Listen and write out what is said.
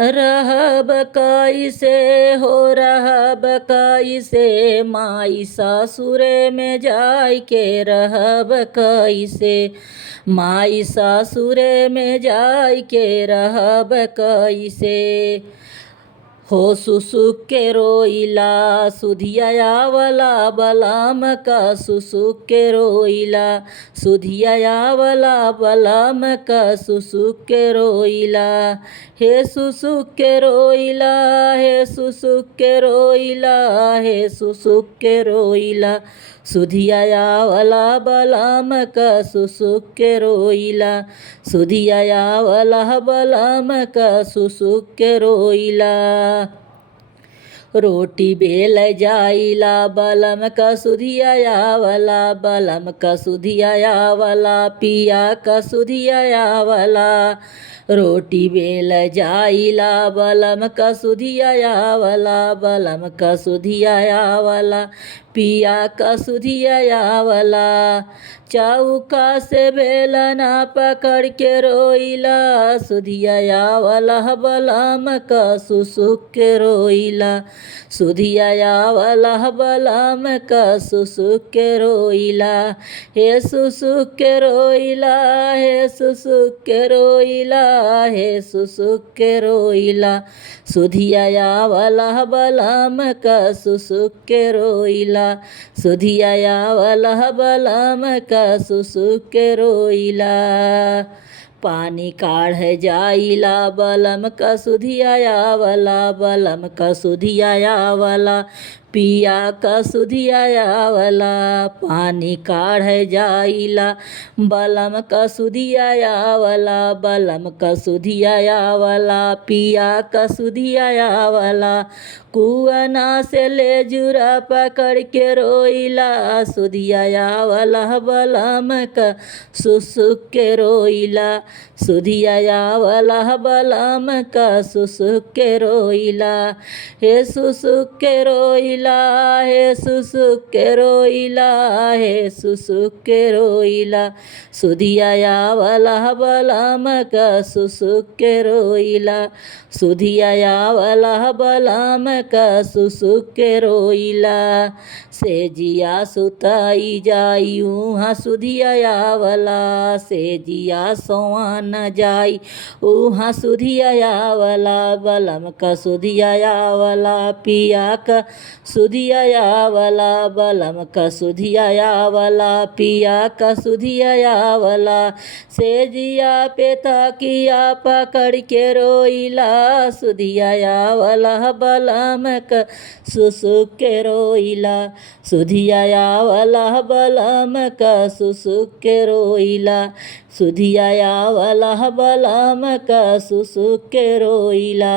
रहब कैसे हो रहब कैसे माई सासुरे में जाय के रहब कैसे माई सासुरे में जाय के रहब कैसे हो सुसुक के रोइला सुधिया वाला बलम का सुसुक के रोइला सुधिया वाला बलम का सुसुक के रोइला हे सुसुक के रोइला हे सुसुक के रोइला हे सुसुक के रोइला सुधिया वाला बलम का सुसुक के रोइला सुधिया वाला बलम का सुसुक के रोइला रोटी बेल जाइला बलम का सुधिया वाला बलम का सुधिया वाला पिया का सुधिया वाला रोटी बेल जाइला बलम का सुधिया वाला बलम का सुधिया वाला पिया का सुधिया वाला चौका से बेलना पकड़ के रोइला सुधिया वाला बलम का सुसुक के रोइला सुधिया वाला बलम का सुसुक के रोइला हे सुसुक के रोइला हे सुसुक के रोइला हे सुसुक के रोइला सुधिया वाला बलम का सुसुक के रोइला सुधिया वाला बलम का सुसुक के रोइला पानी काढ़ जाइला बलम का सुधिया वाला बलम का सुधिया वाला पिया का सुधिया वाला पानी काढ़ जाइला बलम का सुधिया वाला बलम का सुधिया वाला पिया का सुधिया वाला कुआना से ले जुरा पकड़ के रोइला सुधिया वाला बलम का सुसुक के रोइला सुधिया वाला बलम का सुसुक के रोइला हे सुसुक के रोइला हे सुसुक के रोइला हे सुसुक के रोइला सुधिया वाला बलम का सुसुक के रोइला सुधिया वाला बलम का सुसुक के रोइला से जिया सुताई जाई उहाँ सुधिया वाला से जिया सोआ न जाई उहाँ सुधिया वाला बलम का सुधिया वाला पिया का सुधिया वाला बलम का सुधिया वाला पिया का सुधिया वाला से जिया पे तकिया पकड़ के रोइला सुधिया वाला बलम का सुसुक के रोइला सुधिया वाला बलम का सुसुक के रोइला सुधिया वाला बलम का सुसुक के रोइला।